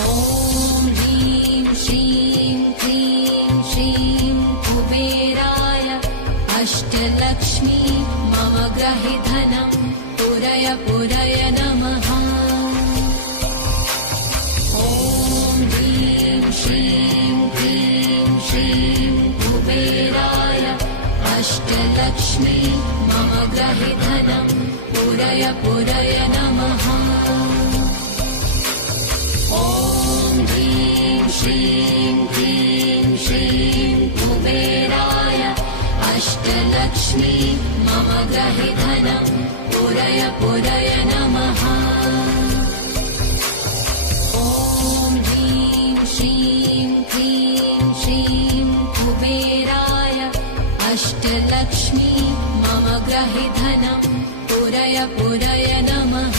ॐ ह्रीं श्रीं क्लीं श्रीं कुबेराय अष्टलक्ष्मी मम गृहे धनं पुरय पुरय नमः। ॐ ह्रीं श्रीं क्लीं श्रीं कुबेराय अष्टलक्ष्मी मम गृहे धनं पुरय पुरय नमः। ॐ ह्रीं श्रीं क्लीं श्रीं कुबेराय अष्टलक्ष्मी मम गृहे धनं पुरय पुरय नमः। ॐ ह्रीं श्रीं क्लीं श्रीं कुबेराय अष्टलक्ष्मी मम गृहे धनं पुरय पुरय नमः।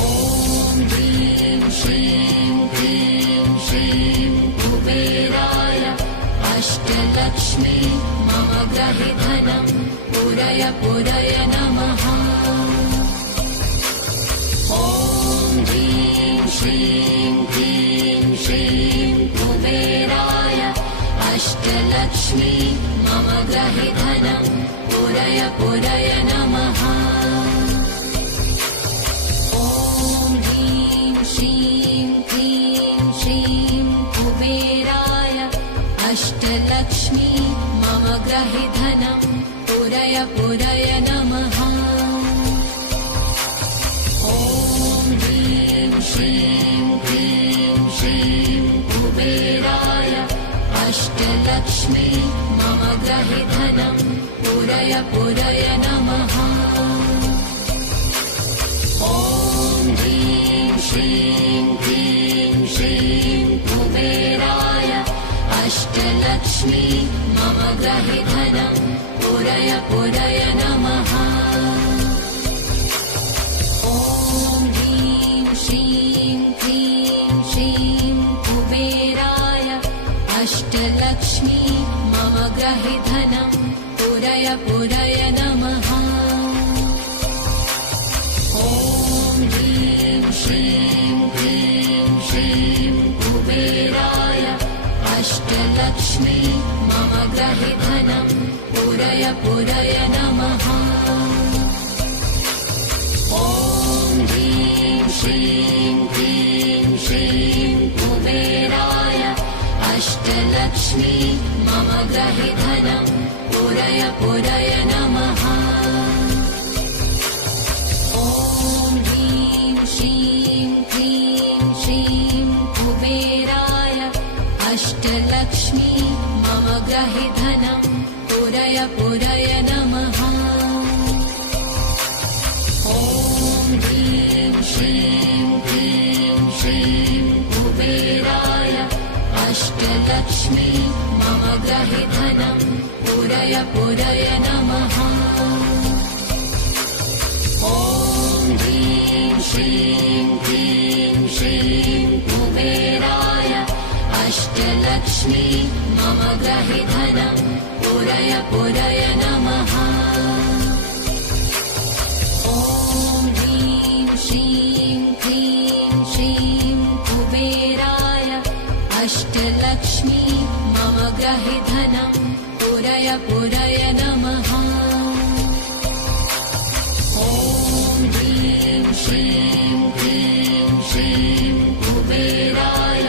ॐ ह्रीं श्रीं क्लीं श्रीं कुबेराय अष्टलक्ष्मी मम गृहे धनं पुरय पुरय नमः। ॐ ह्रीं श्रीं क्लीं श्रीं कुबेराय अष्टलक्ष्मी मम गृहे धनं पुरय पुरय नमः। ॐ ह्रीं श्रीं क्लीं श्रीं कुबेराय अष्टलक्ष्मी मम गृहे धनं पुरय पुरय नमः। ॐ ह्रीं श्रीं क्लीं श्रीं कुबेराय अष्टलक्ष्मी मम गृहे धनं पुरय पुरय नमः। ॐ ह्रीं श्रीं क्लीं श्रीं कुबेराय अष्टलक्ष्मी मम गृहे धनं पुरय पुरय नमः। ॐ ह्रीं श्रीं क्लीं श्रीं कुबेराय अष्टलक्ष्मी मम गृहे धनं पुरय पुरय नमः। ॐ ह्रीं श्रीं क्लीं श्रीं कुबेराय अष्टलक्ष्मी मम गृहे धनं पुरय पुरय नमः। ॐ ह्रीं श्रीं क्लीं श्रीं कुबेराय अष्टलक्ष्मी मम गृहे धनं पुरय पुरय नमः। ॐ ह्रीं श्रीं क्लीं श्रीं कुबेराय अष्टलक्ष्मी मम गृहे धनं पुरय पुरय नमः। ॐ ह्रीं श्रीं क्लीं श्रीं कुबेराय अष्टलक्ष्मी मम गृहे धनं पुरय पुरय नमः। ॐ ह्रीं श्रीं क्लीं श्रीं कुबेराय अष्टलक्ष्मी मम गृहे धनं पुरय पुरय नमः। ॐ ह्रीं श्रीं क्लीं श्रीं कुबेराय अष्टलक्ष्मी मम गृहे धनं पुरय पुरय नमः। ॐ ह्रीं श्रीं क्लीं श्रीं कुबेराय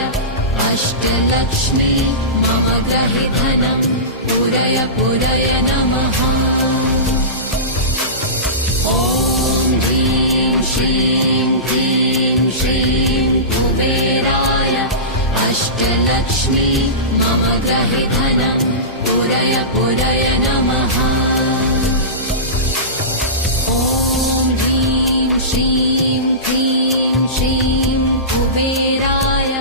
अष्टलक्ष्मी मम गृहे धनं पुरय पुरय नमः। ॐ ह्रीं श्रीं क्लीं श्रीं कुबेराय अष्टलक्ष्मी मम गृहे धनं पुरय पुरय नमः। ॐ ह्रीं श्रीं क्लीं श्रीं कुबेराय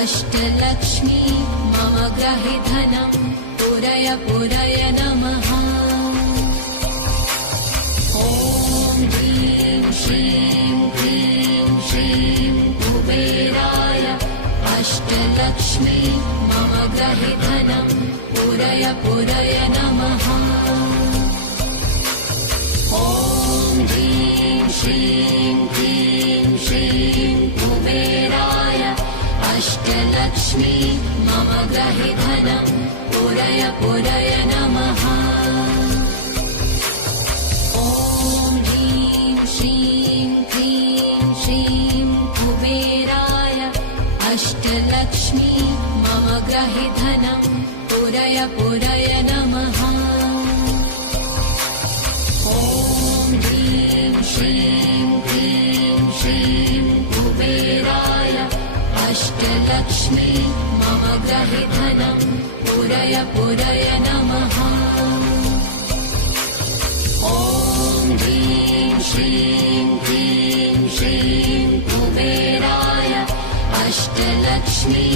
अष्टलक्ष्मी मम गृहे धनं पुरय पुरय नमः। ॐ ह्रीं श्रीं क्लीं श्रीं कुबेराय अष्टलक्ष्मी मम गृहे धनं पुरय पुरय नमः। ॐ ह्रीं श्रीं क्लीं श्रीं अष्टलक्ष्मी मम गृहे धनं पूरय पूरय नमः। ॐ ह्रीं श्रीं क्लीं श्रीं कुबेराय अष्टलक्ष्मी मम गृहे धनं पूरय पूरय नमः। ॐ ह्रीं श्रीं क्लीं श्रीं कुबेराय अष्टलक्ष्मी मम गृहे धनं पूरय पूरय नमः। ॐ ह्रीं श्रीं क्लीं श्रीं कुबेराय अष्टलक्ष्मी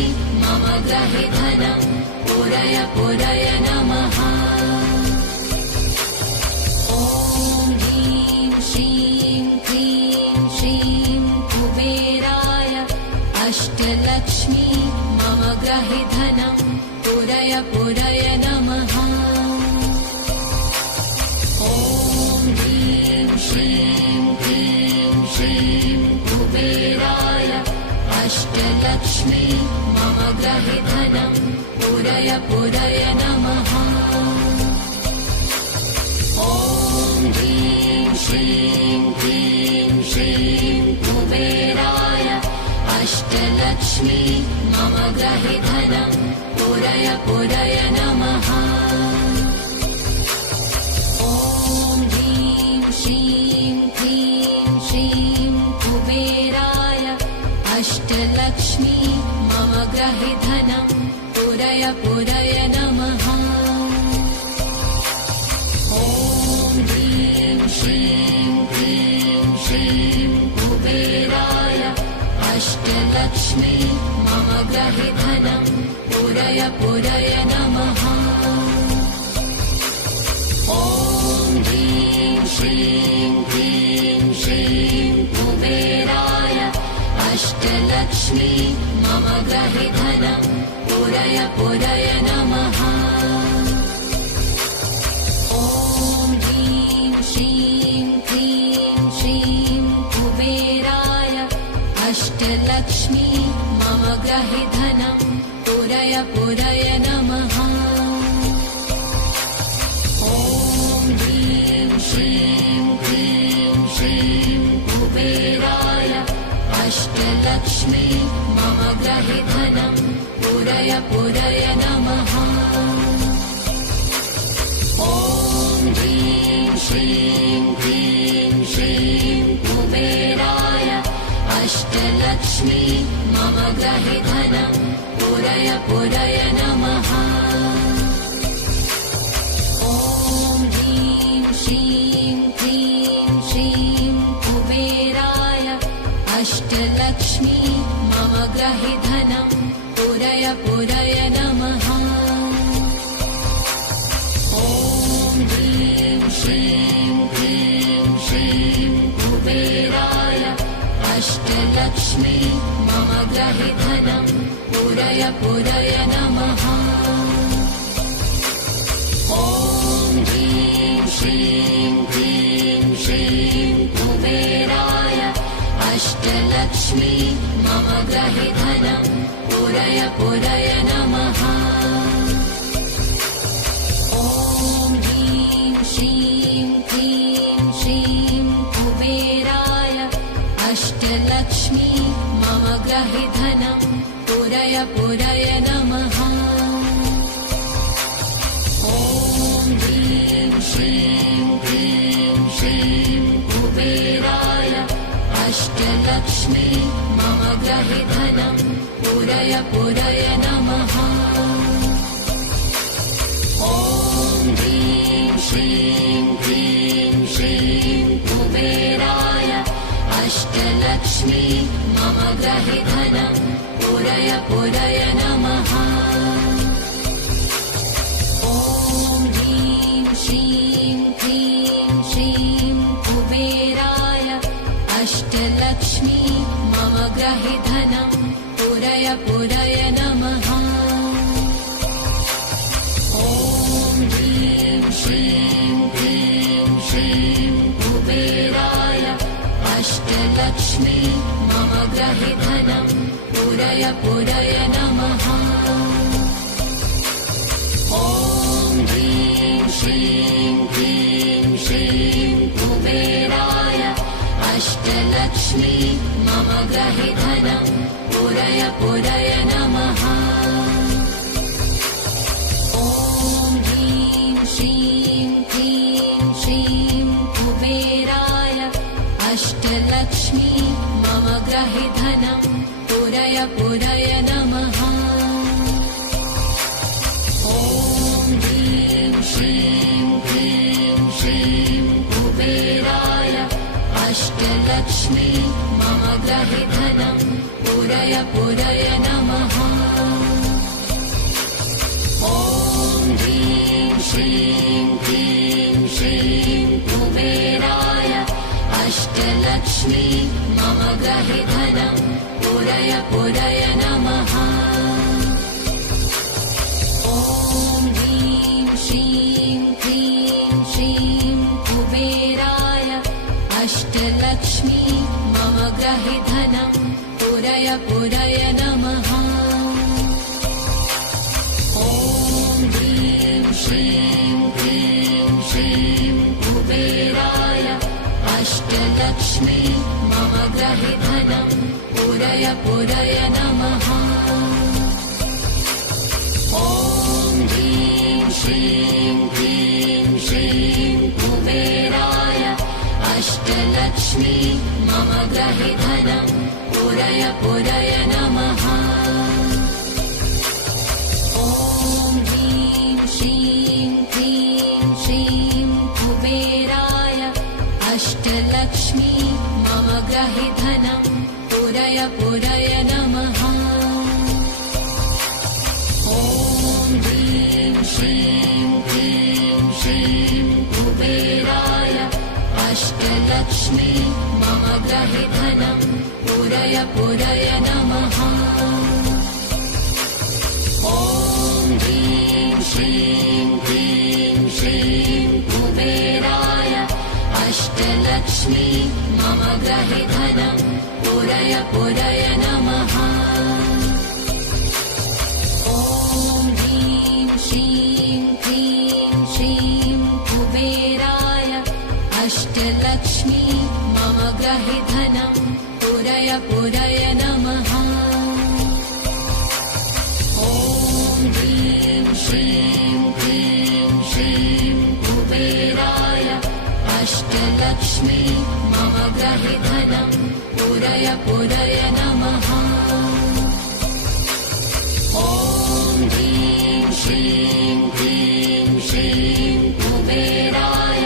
मम गृहे धनं पूरय पूरय नमः। ॐ ह्रीं श्रीं क्लीं श्रीं कुबेराय अष्टलक्ष्मी मम गृहे धनं पूरय पूरय नमः। ॐ ह्रीं श्रीं क्लीं श्रीं कुबेराय अष्टलक्ष्मी मम गृहे धनं पूरय पूरय नमः। ॐ ह्रीं श्रीं क्लीं श्रीं कुबेराय अष्टलक्ष्मी मम गृहे धनं पूरय पूरय नमः। ॐ ह्रीं श्रीं क्लीं श्रीं कुबेराय अष्टलक्ष्मी मम गृहे धनं पूरय पूरय नमः। ॐ ह्रीं श्रीं क्लीं श्रीं कुबेराय अष्टलक्ष्मी मम गृहे धनं पूरय पूरय नमः। ॐ ह्रीं श्रीं क्लीं श्रीं कुबेराय अष्टलक्ष्मी मम गृहे धनं पूरय पूरय नमः। ॐ ह्रीं श्रीं क्लीं श्रीं कुबेराय अष्टलक्ष्मी मम गृहे धनं पूरय पूरय नमः। ॐ ह्रीं श्रीं क्लीं श्रीं कुबेराय अष्टलक्ष्मी मम गृहे धनं पूरय पूरय नमः। ॐ ह्रीं श्रीं क्लीं श्रीं कुबेराय अष्टलक्ष्मी मम गृहे धनं पूरय पूरय नमः। ॐ ह्रीं श्रीं क्लीं श्रीं कुबेराय अष्टलक्ष्मी मम गृहे धनं पूरय पूरय नमः। ॐ ह्रीं श्रीं क्लीं श्रीं कुबेराय अष्टलक्ष्मी मम गृहे धनं पूरय पूरय नमः। ॐ ह्रीं श्रीं क्लीं श्रीं कुबेराय अष्टलक्ष्मी मम गृहे धनं पूरय पूरय नमः। ॐ ह्रीं श्रीं क्लीं श्रीं कुबेराय अष्टलक्ष्मी मम गृहे धनं पूरय पूरय नमः। ॐ ह्रीं श्रीं क्लीं श्रीं कुबेराय अष्टलक्ष्मी मम गृहे धनं पूरय पूरय नमः। ॐ ह्रीं श्रीं क्लीं श्रीं कुबेराय अष्टलक्ष्मी मम गृहे धनं पूरय पूरय नमः। ॐ ह्रीं श्रीं क्लीं श्रीं कुबेराय अष्टलक्ष्मी मम गृहे धनं पूरय पूरय नमः। ॐ ह्रीं श्रीं क्लीं श्रीं कुबेराय अष्ट अष्टलक्ष्मी मम ग्रहे धनं पूरय पूरय नमः। ॐ ह्रीं श्रीं क्लीं श्रीं कुबेराय अष्टलक्ष्मी मम ग्रहे धनं पूरय पूरय नमः। ॐ ह्रीं श्रीं क्लीं श्रीं कुबेराय अष्टलक्ष्मी मम ग्रहे धनं पूरय पूरय नमः। ॐ ह्रीं श्रीं क्लीं श्रीं कुबेराय अष्टलक्ष्मी मम ग्रहे धनं पूरय पूरय नमः। ॐ ह्रीं श्रीं क्लीं श्रीं कुबेराय अष्टलक्ष्मी मम ग्रहे धनं पूरय पूरय नमः। ॐ ह्रीं श्रीं क्लीं श्रीं कुबेराय अष्टलक्ष्मी मम ग्रहे धनं पूरय पूरय नमः। ॐ ह्रीं श्रीं क्लीं श्रीं कुबेराय अष्टलक्ष्मी मम ग्रहे धनं पूरय पूरय नमः। ॐ ह्रीं श्रीं क्लीं श्रीं कुबेराय अष्टलक्ष्मी मम ग्रहे धनं पूरय पूरय नमः। ॐ ह्रीं श्रीं क्लीं श्रीं कुबेराय अष्टलक्ष्मी मम ग्रहे धनं पूरय पूरय नमः। ॐ ह्रीं श्रीं क्लीं श्रीं कुबेराय अष्टलक्ष्मी मम ग्रहे धनं पूरय पूरय नमः। ॐ ह्रीं श्रीं क्लीं श्रीं कुबेराय अष्टलक्ष्मी मम ग्रहे धनं पूरय पूरय नमः। ॐ ह्रीं श्रीं क्लीं श्रीं कुबेराय अष्टलक्ष्मी मम ग्रहे धनं पूरय पूरय नमः। ॐ ह्रीं श्रीं क्लीं श्रीं कुबेराय अष्टलक्ष्मी मम ग्रहे धनं पूरय पूरय नमः। ॐ ह्रीं श्रीं क्लीं श्रीं कुबेराय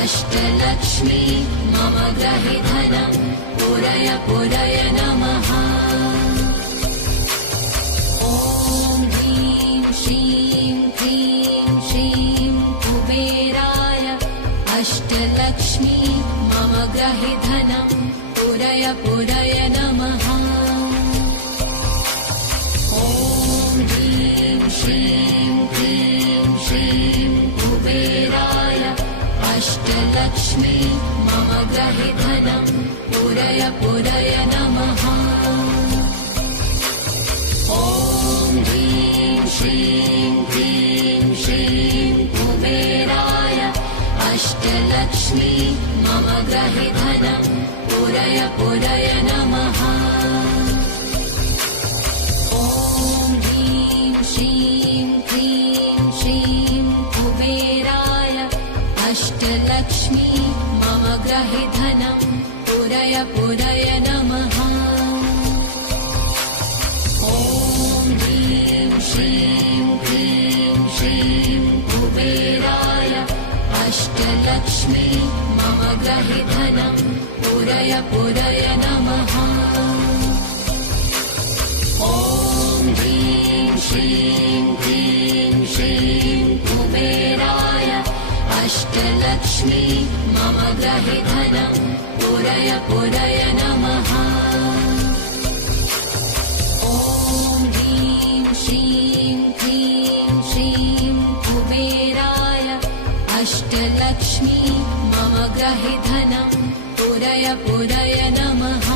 अष्टलक्ष्मी मम ग्रहे धनं पूरय पूरय नमः। ॐ ह्रीं श्रीं क्लीं श्रीं कुबेराय अष्टलक्ष्मी मम ग्रहे धनं पूरय पूरय नमः। ॐ ह्रीं श्रीं क्लीं श्रीं कुबेराय अष्टलक्ष्मी मम ग्रहे धनं पूरय पूरय नमः। ॐ ह्रीं श्रीं क्लीं श्रीं कुबेराय अष्टलक्ष्मी मम ग्रहे धनं पूरय पूरय नमः। ॐ ह्रीं श्रीं क्लीं श्रीं कुबेराय अष्टलक्ष्मी मम ग्रहे धनं पूरय पूरय नमः। ॐ ह्रीं श्रीं क्लीं श्रीं कुबेराय अष्टलक्ष्मी मम ग्रहे धनं पूरय पूरय नमः। ॐ ह्रीं श्रीं क्लीं श्रीं कुबेराय अष्टलक्ष्मी मम ग्रहे धनं पूरय पूरय नमः। ॐ ह्रीं श्रीं क्लीं श्रीं कुबेराय अष्टलक्ष्मी मम ग्रहे धनं पूरय पूरय पूरय नमः।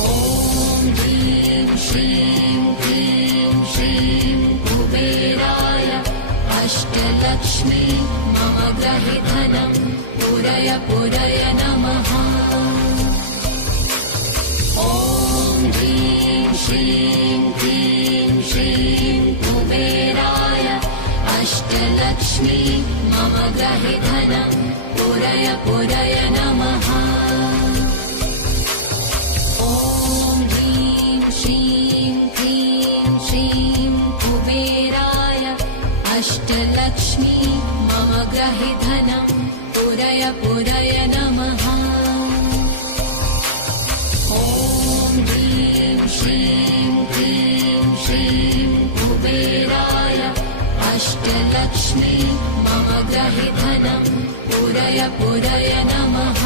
ॐ ह्रीं श्रीं क्लीं श्रीं कुबेराय अष्टलक्ष्मी मम गृहे धनं पूरय पूरय नमः। ॐ ह्रीं श्रीं क्लीं श्रीं कुबेराय अष्टलक्ष्मी मम गृहे धनं पूरय पूरय नमः। ॐ ह्रीं श्रीं क्लीं श्रीं कुबेराय अष्टलक्ष्मी मम गृहे धनं पूरय पूरय नमः। ॐ ह्रीं श्रीं क्लीं श्रीं कुबेराय अष्टलक्ष्मी मम गृहे धनं पूरय पूरय नमः।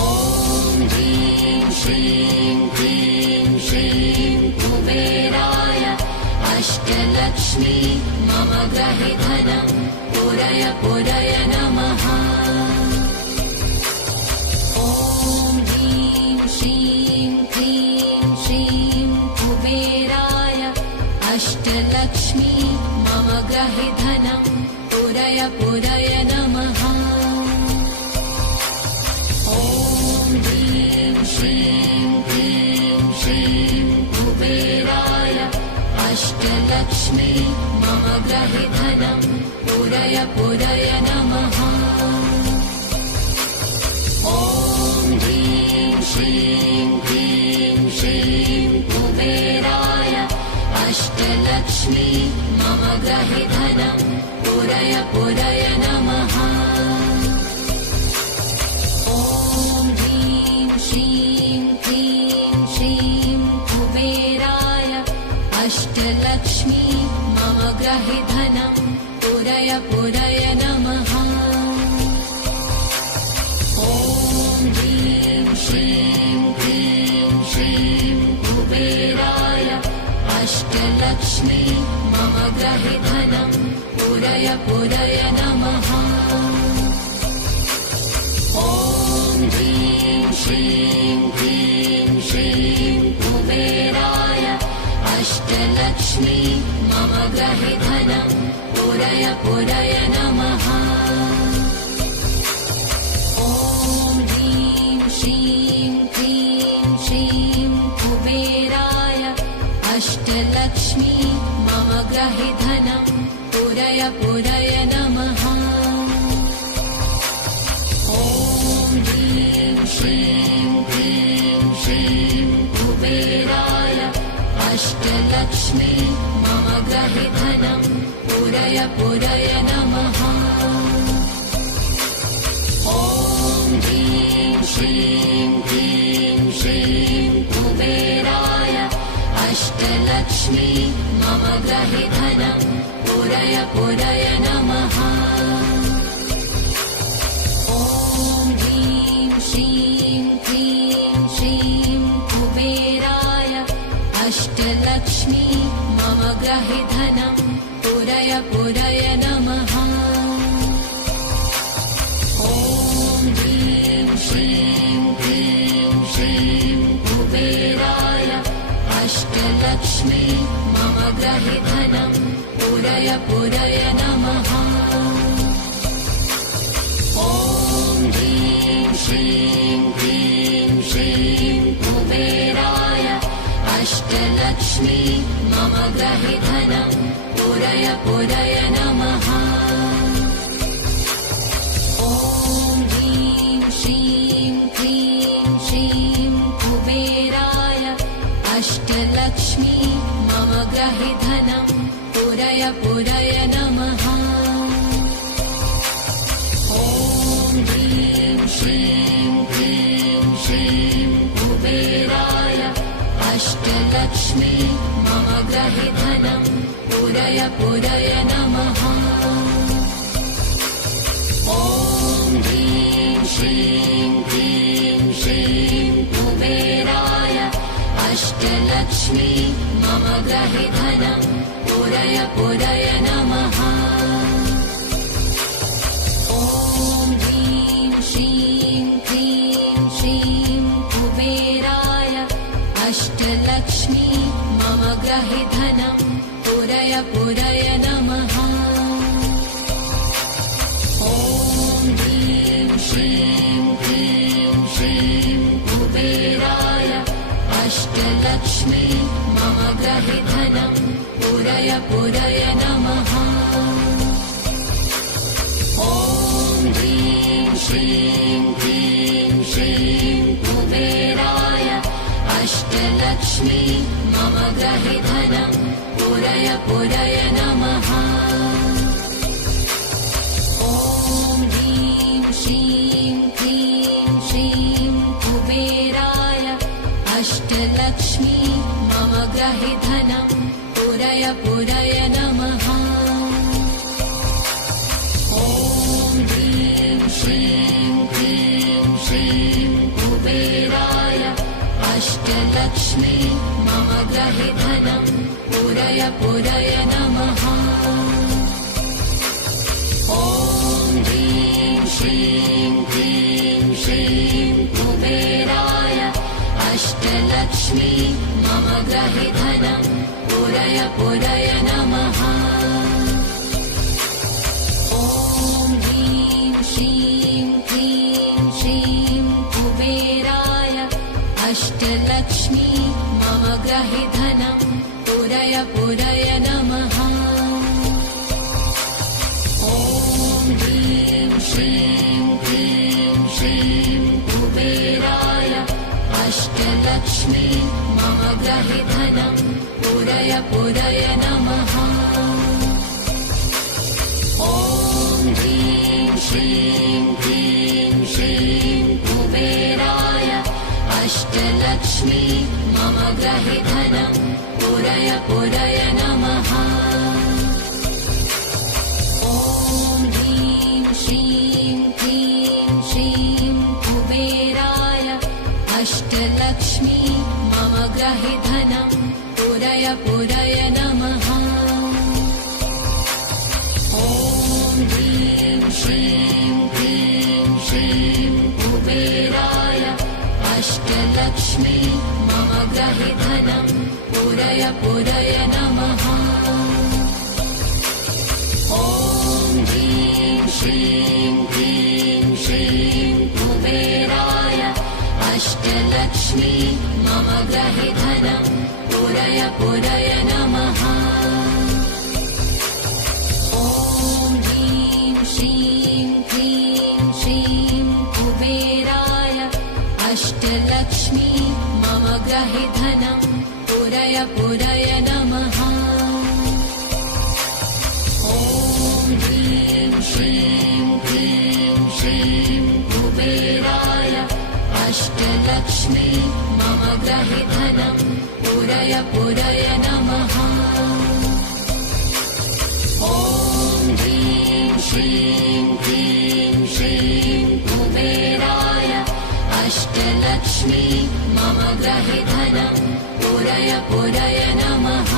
ॐ ह्रीं श्रीं क्लीं श्रीं कुबेराय अष्टलक्ष्मी मम गृहे धनं पूरय पूरय नमः। ॐ ह्रीं श्रीं क्लीं श्रीं कुबेराय अष्टलक्ष्मी मम गृहे धनं पूरय पूरय नमः। ॐ ह्रीं श्रीं क्लीं श्रीं कुबेराय अष्टलक्ष्मी मम गृहे धनं पूरय पूरय नमः। ॐ ह्रीं श्रीं क्लीं श्रीं कुबेराय अष्टलक्ष्मी मम गृहे धनं पूरय पूरय नमः। ॐ ह्रीं श्रीं क्लीं श्रीं कुबेराय अष्टलक्ष्मी मम गृहे धनं पूरय पूरय नमः। ॐ ह्रीं श्रीं क्लीं श्रीं कुबेराय अष्टलक्ष्मी मम गृहे धनं पूरय पूरय नमः। ॐ ह्रीं श्रीं क्लीं श्रीं कुबेराय अष्टलक्ष्मी मम गृहे धनं पूरय पूरय नमः। ॐ ह्रीं श्रीं क्लीं श्रीं कुबेराय अष्टलक्ष्मी मम गृहे धनं पूरय पूरय नमः। ॐ ह्रीं श्रीं क्लीं श्रीं कुबेराय अष्टलक्ष्मी मम गृहे धनं पूरय पूरय नमः। ॐ ह्रीं श्रीं क्लीं श्रीं कुबेराय अष्टलक्ष्मी मम गृहे धनं पूरय पूरय नमः। ॐ ह्रीं श्रीं क्लीं श्रीं कुबेराय अष्टलक्ष्मी मम गृहे धनं पूरय पूरय नमः। ॐ ह्रीं श्रीं क्लीं श्रीं कुबेराय अष्टलक्ष्मी मम गृहे धनं पूरय पूरय नमः। ॐ ह्रीं श्रीं क्लीं श्रीं कुबेराय अष्टलक्ष्मी मम गृहे धनं पूरय पूरय नमः। ॐ ह्रीं श्रीं क्लीं श्रीं कुबेराय अष्टलक्ष्मी मम गृहे धनं पूरय पूरय नमः। ॐ ह्रीं श्रीं क्लीं श्रीं कुबेराय अष्टलक्ष्मी मम गृहे धनं पूरय पूरय नमः। ॐ ह्रीं श्रीं क्लीं श्रीं कुबेराय अष्टलक्ष्मी मम गृहे धनं पूरय पूरय नमः। ॐ ग्रहे धनं पुरय पुरय नमः। ॐ ह्रीं श्रीं क्लीं श्रीं कुबेराय अष्टलक्ष्मी मम ग्रहे धनं पुरय पुरय नमः। ॐ ह्रीं श्रीं क्लीं श्रीं कुबेराय अष्टलक्ष्मी मम ग्रहे धनं पुरय पुरय नमः। ॐ ह्रीं श्रीं क्लीं श्रीं कुबेराय अष्टलक्ष्मी मम ग्रहे धनं पुरय पुरय नमः। ॐ ह्रीं श्रीं क्लीं श्रीं कुबेराय अष्टलक्ष्मी मम ग्रहे धनं पुरय पुरय नमः। ॐ ह्रीं श्रीं क्लीं श्रीं कुबेराय अष्टलक्ष्मी मम ग्रहे धनं पुरय पुरय नमः। ॐ ह्रीं श्रीं क्लीं श्रीं कुबेराय अष्टलक्ष्मी मम ग्रहे धनं पुरय पुरय नमः। ॐ ह्रीं श्रीं क्लीं श्रीं कुबेराय अष्टलक्ष्मी मम ग्रहे धनं पुरय पुरय नमः। ॐ ह्रीं श्रीं क्लीं श्रीं कुबेराय अष्टलक्ष्मी मम ग्रहे धनं पुरय पुरय नमः। ॐ ह्रीं श्रीं क्लीं श्रीं कुबेराय अष्टलक्ष्मी मम ग्रहे धनं पुरय पुरय नमः। ॐ ह्रीं श्रीं क्लीं श्रीं कुबेराय अष्टलक्ष्मी मम ग्रहे धनं पुरय पुरय नमः। ॐ ह्रीं श्रीं क्लीं श्रीं कुबेराय अष्टलक्ष्मी मम ग्रहे धनं पुरय पुरय नमः। ॐ ह्रीं श्रीं क्लीं श्रीं कुबेराय अष्टलक्ष्मी मम ग्रहे धनं पुरय पुरय नमः। ॐ ह्रीं श्रीं क्लीं श्रीं कुबेराय अष्टलक्ष्मी मम ग्रहे धनं पुरय पुरय नमः। ॐ ह्रीं श्रीं क्लीं श्रीं कुबेराय अष्टलक्ष्मी मम ग्रहे धनं पुरय पुरय नमः।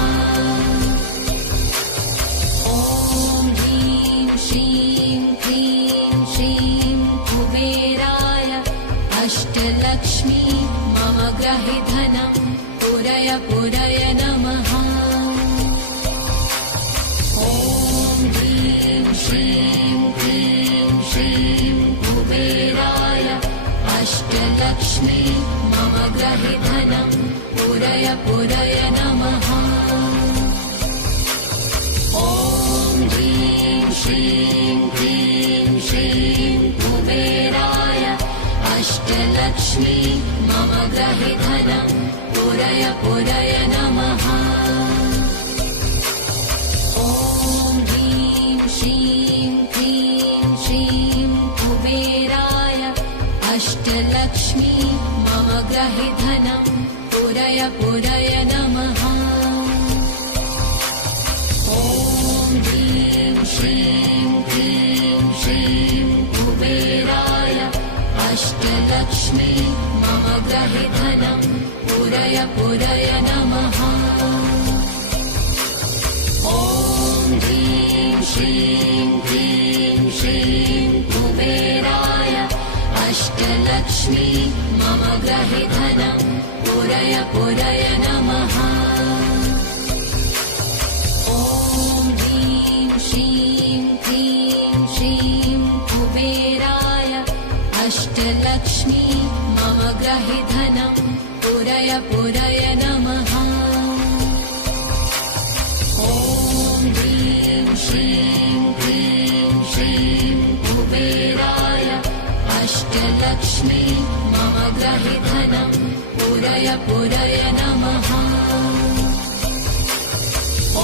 ॐ ह्रीं श्रीं क्लीं श्रीं कुबेराय अष्टलक्ष्मी मम ग्रहे धनं पुरय पुरय नमः। ॐ ह्रीं श्रीं क्लीं श्रीं कुबेराय अष्टलक्ष्मी मम ग्रहे धनं पुरय पुरय नमः। ॐ ह्रीं श्रीं क्लीं श्रीं कुबेराय अष्टलक्ष्मी मम ग्रहे धनं पुरय पुरय नमः। ॐ ह्रीं श्रीं क्लीं श्रीं कुबेराय अष्टलक्ष्मी मम ग्रहे धनं पुरय पुरय नमः। ॐ ह्रीं श्रीं क्लीं श्रीं कुबेराय अष्टलक्ष्मी मम ग्रहे धनं पुरय पुरय नमः। ॐ ह्रीं श्रीं क्लीं श्रीं कुबेराय अष्टलक्ष्मी मम ग्रहे धनं पुरय पुरय नमः। ॐ अष्टलक्ष्मी मम ग्रहे धनं पुरय पुरय नमः ॐ ह्रीं श्रीं क्लीं श्रीं कुबेराय अष्टलक्ष्मी मम ग्रहे धनं पुरय पुरय नमः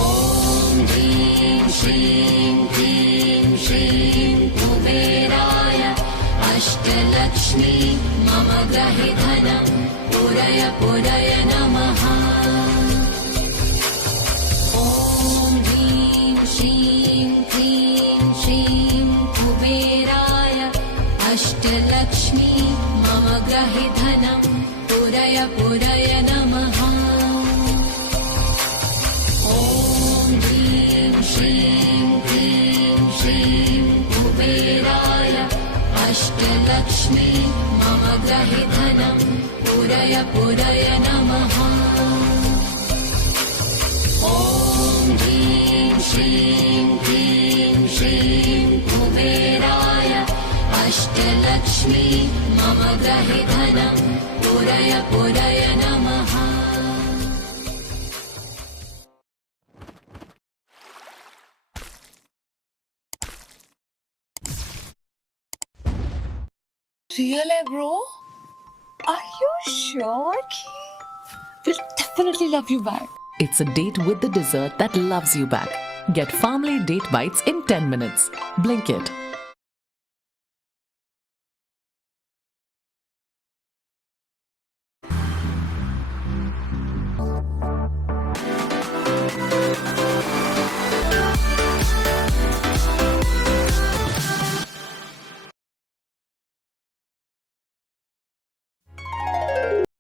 ॐ ह्रीं श्रीं क्लीं श्रीं कुबेराय अष्टलक्ष्मी मम ग्रहे धनं पुरय पुरय नमः ॐ ह्रीं श्रीं क्लीं श्रीं कुबेराय अष्टलक्ष्मी मम ग्रहे धनं पुरय पुरय नमः ॐ ह्रीं श्रीं क्लीं श्रीं कुबेराय अष्टलक्ष्मी मम ग्रहे धनं पुरय पुरय नमः ॐ ह्रीं श्रीं क्लीं श्रीं कुबेराय अष्टलक्ष्मी मम ग्रहे धनं पुरय पुरय नमः Really, bro? Are you sure we'll definitely love you back? It's a date with the dessert that loves you back. Get Farmley Date Bites in 10 minutes. Blinkit.